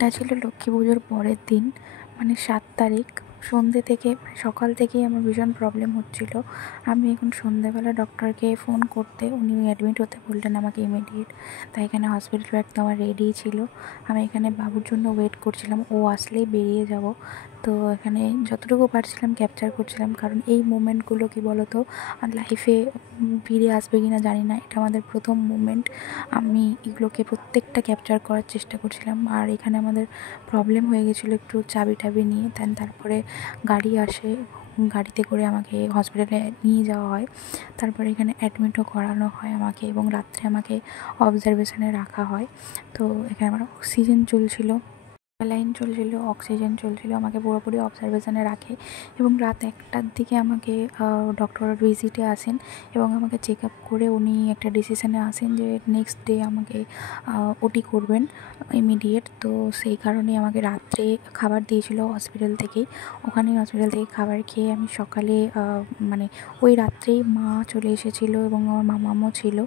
দিনটা ছিল লক্ষ্মী পুজোর পরের দিন, মানে 7 তারিখ। সন্ধ্যে থেকে সকাল থেকেই আমার ভীষণ প্রবলেম হচ্ছিল। আমি এখন সন্ধ্যেবেলা ডক্টরকে ফোন করতে উনি অ্যাডমিট হতে বললেন আমাকে ইমিডিয়েট। তাই এখানে হসপিটাল ব্যাগ তো আমার রেডিই ছিল। আমি এখানে বাবুর জন্য ওয়েট করছিলাম, ও আসলেই বেরিয়ে যাব। তো এখানে যতটুকু পারছিলাম ক্যাপচার করছিলাম, কারণ এই মোমেন্টগুলো কী বলো তো, লাইফে ফিরে আসবে কি না জানি না, এটা আমাদের প্রথম মোমেন্ট। আমি এগুলোকে প্রত্যেকটা ক্যাপচার করার চেষ্টা করছিলাম। আর এখানে আমাদের প্রবলেম হয়ে গেছিলো একটু চাবি টাবি নিয়ে। তারপরে গাড়ি আসে, গাড়িতে করে আমাকে হসপিটালে নিয়ে যাওয়া হয়। তারপরে এখানে অ্যাডমিটও করানো হয় আমাকে, এবং রাত্রে আমাকে অবজারভেশনে রাখা হয়। তো এখানে আমার অক্সিজেন চলছিল, স্যালাইন চলছিল, অক্সিজেন চলছিল, আমাকে পুরোপুরি অবজারভেশনে রাখে। এবং রাত 1টার দিকে আমাকে ডক্টর ভিজিটে আসেন এবং আমাকে চেক আপ করে উনি একটা ডিসিশনে আসেন যে নেক্সট ডে আমাকে ওটি করবেন ইমিডিয়েট। তো সেই কারণেই আমাকে রাত্রে খাবার দিয়েছিল হসপিটাল থেকেই। ওখানেই হসপিটাল থেকে খাবার খেয়ে আমি সকালে মানে ওই রাত্রেই মা চলে এসেছিলো এবং আমার মামামও ছিল।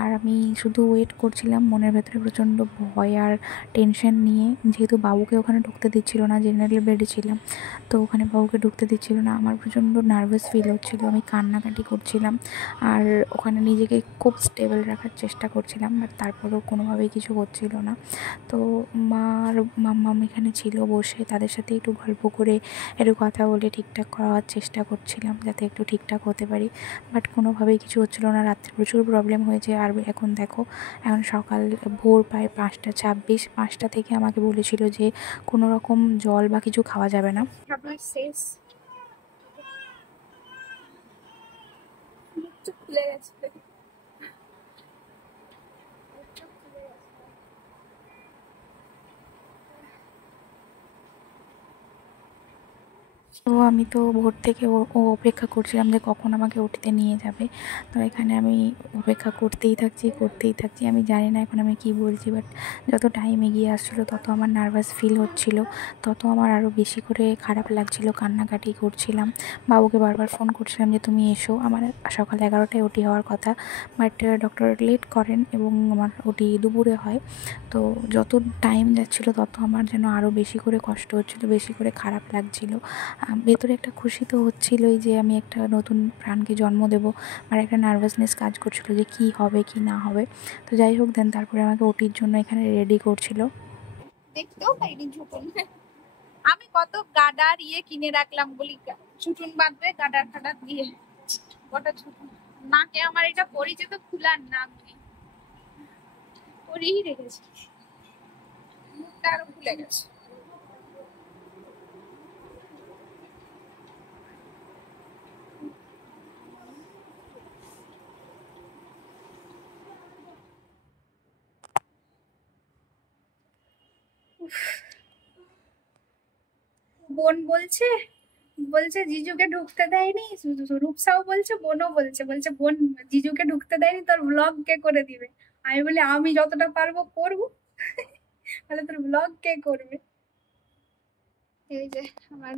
আর আমি শুধু ওয়েট করছিলাম, মনের ভেতরে প্রচণ্ড ভয় আর টেনশন নিয়ে, যেহেতু বাবুকে ওখানে ঢুকতে দিচ্ছিল না, জেনারেল বেডে ছিলাম। তো ওখানে বাবুকে ঢুকতে দিচ্ছিল না, আমার প্রচণ্ড নার্ভাস ফিল হচ্ছিলো, আমি কান্নাকাটি করছিলাম। আর ওখানে নিজেকে খুব স্টেবল রাখার চেষ্টা করছিলাম, বাট তারপরেও কোনোভাবেই কিছু হচ্ছিল না। তো মা আর মাম্মাম এখানে ছিল বসে, তাদের সাথে একটু গল্প করে একটু কথা বলে ঠিকঠাক করার চেষ্টা করছিলাম যাতে একটু ঠিকঠাক হতে পারি। বাট কোনোভাবেই কিছু হচ্ছিল না, রাত্রে প্রচুর প্রবলেম হয়েছে। আর এখন দেখো, এখন সকাল ভোর প্রায় 5টা 26, 5টা থেকে আমাকে বলেছিল যে কোনো রকম জল বা কিছু খাওয়া যাবে না। শেষ খুলে গেছে। তো আমি তো ভোর থেকে ও অপেক্ষা করছিলাম যে কখন আমাকে ওটিতে নিয়ে যাবে। তো এখানে আমি অপেক্ষা করতেই থাকছি। আমি জানি না এখন আমি কি বলছি, বাট যত টাইম এগিয়ে আসছিলো তত আমার নার্ভাস ফিল হচ্ছিলো, তত আমার আরও বেশি করে খারাপ লাগছিলো, কান্নাকাটি করছিলাম। বাবুকে বারবার ফোন করছিলাম যে তুমি এসো। আমার সকাল 11টায় ওটি হওয়ার কথা, বাট ডক্টর লেট করেন এবং আমার ওটি দুপুরে হয়। তো যত টাইম যাচ্ছিলো তত আমার যেন আরও বেশি করে কষ্ট হচ্ছিলো, বেশি করে খারাপ লাগছিলো। ভেতরে একটা খুশি তো হচ্ছিলোই যে আমি একটা নতুন প্রাণকে জন্ম দেবো, আর একটা নার্ভাসনেস কাজ করছিলো যে কী হবে কি না হবে। তো যাই হোক, তারপরে আমাকে ওটির জন্য এখানে রেডি করছিল। দেখতেও পাইনি ঝুটুন। আমি কত গাডার কিনে রাখলাম বলি, ঝুটুন বাঁধবে গাডার ফাডার দিয়ে, কটা ঝুটুন। নাকে আমার এটা পরিচে তো খুলার নাম নেই, পরেই রেখেছি, মুখটা আরো খুলে গেছে। বোন বলছে জিজুকে ঢুকতে দেয়নি, রূপসাও বলছে, বোনও বলছে বোন জিজুকে ঢুকতে দেয়নি, তোর ব্লগ কে করে দিবে। আমি বলি আমি যতটা পারবো করবো, তাহলে তোর ব্লগ কে করবে। এই যে আমার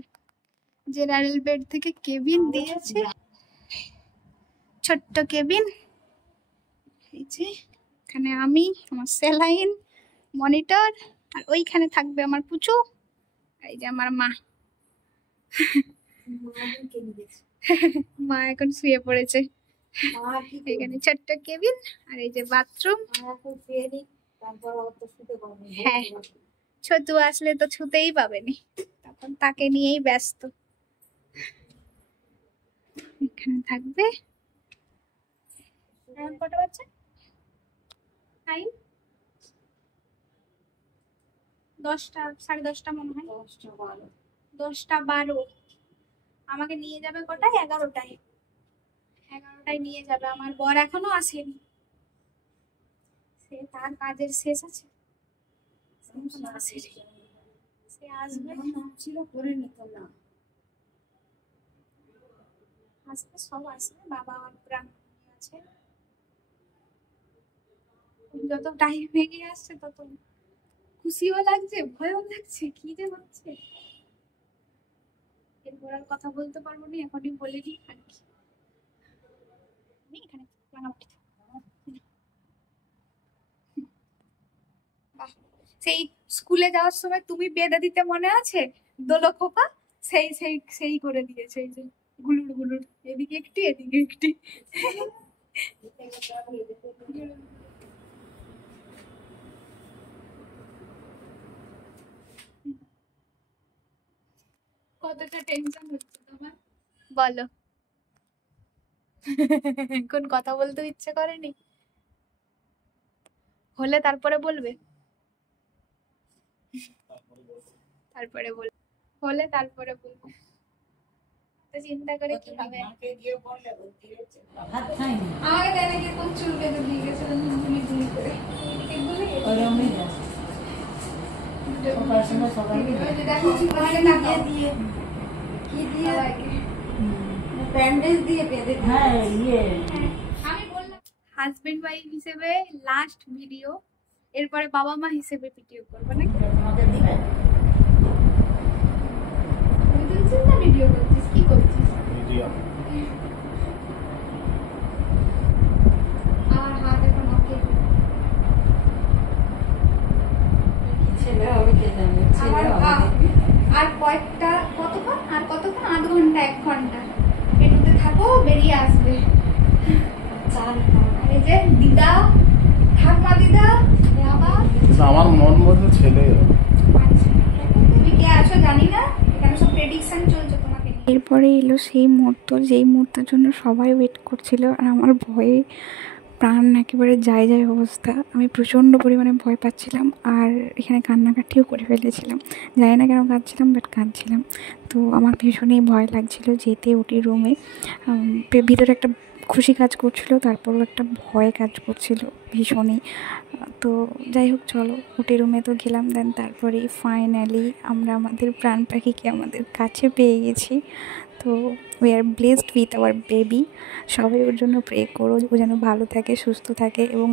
জেনারেল বেড থেকে কেবিন দিয়েছে, ছোট্ট কেবিন। এই যে এখানে আমি, আমার স্যালাইন, মনিটর, আর ওইখানে থাকবে আমার পুচু। এই যে আমার মা, মা এখন শুয়ে পড়েছে। এখানে ছোট্ট কেবিন, আর এই যে বাথরুম। হ্যাঁ, ছোটু আসলে তো ছুতেই পাবেনি, তখন তাকে নিয়েই ব্যস্ত। এখানে থাকবে। কটা বাচ্চা? টাইম 10টা 10:30 মনে হয়, 10টা 12। আমাকে নিয়ে যাবে কটায়? 11টায়। 11টায় নিয়ে যাবে। আমার বর এখনো আসেনি, সে তার কাজের শেষ আছে, সে আসবে, ছিল করে নিত না, আসবে, সব আসবে। বাবা আর প্রাণ আছে। যত টাইম এগিয়ে আসছে তত খুশিও লাগছে, ভয়ও লাগছে, কি যে হচ্ছে। এরপর আর কথা বলতে পারবো না, এখনই বলে দিই আর কি। আমি এখানে রাঙামাটি, সেই স্কুলে যাওয়ার সময় তুমি বেঁধে দিতে মনে আছে দোলো খোপা, সেই সেই সেই করে দিয়েছে, এই যে গুলুর গুলুর, এদিকে একটি এদিকে একটি। কতটা টেনশন হচ্ছে তোমার বলো? কোন কথা বলতে ইচ্ছে করেনি? হলে তারপরে বলবে, তারপরে বলবে, হলে তারপরে বলবে, তো চিন্তা করে কি হবে? আমাকে দেয় নাকি কোন চুল বেঁধে দিয়ে গেছে গুলি গুলি করে, এদিকে গুলি এদিকে গুলি। দেখো চিপাকে টাকা দিয়ে কি দিয়ে ব্যান্ডেজ দিয়ে বেঁধে দিয়ে। হ্যাঁ আমি বললাম হাজবেন্ড ওয়াইফ হিসেবে লাস্ট ভিডিও, এরপরে বাবা মা হিসেবে ভিডিও করবো নাকি? তুই না ভিডিও করছিস, কি করছিস? আমার হাত এখন ওকে, ছেলে হবে কে জানে, ছেলে হবে। আর কয়েকটা কতক্ষণ, আর কতক্ষণ, 8 ঘন্টা 1 ঘন্টা এটুতে থাকো, বেরিয়ে আসবে। আর এই যে দিদা, ঠাকুমা দিদা আবার আমার মন বলছে ছেলে হবে। আচ্ছা, তুমি কে আছো জানি না, এখানে সব প্রেডিকশন চলছে তোমাকে নিয়ে। এরপরে এলো সেই মুহূর্ত, যেই মুহূর্তের জন্য সবাই ওয়েট করছিল, আর আমার ভয়ে প্রাণ একেবারে যায় যায় অবস্থা। আমি প্রচণ্ড পরিমাণে ভয় পাচ্ছিলাম, আর এখানে কান্নাকাটিও করে ফেলেছিলাম। জানি না কেন কাঁদছিলাম, বাট কাঁদছিলাম। তো আমার ভীষণই ভয় লাগছিল যেতে ওটির রুমে। ভিতরে একটা খুশি কাজ করছিল, তারপরও একটা ভয় কাজ করছিল ভীষণই। তো যাই হোক, চলো ওটি রুমে তো গেলাম। দেন তারপরেই ফাইনালি আমরা আমাদের প্রাণ পাখিকে আমাদের কাছে পেয়ে গেছি। তো we are blessed with our baby. সবাই ওর জন্য প্রে করো, ও যেন ভালো থাকে, সুস্থ থাকে এবং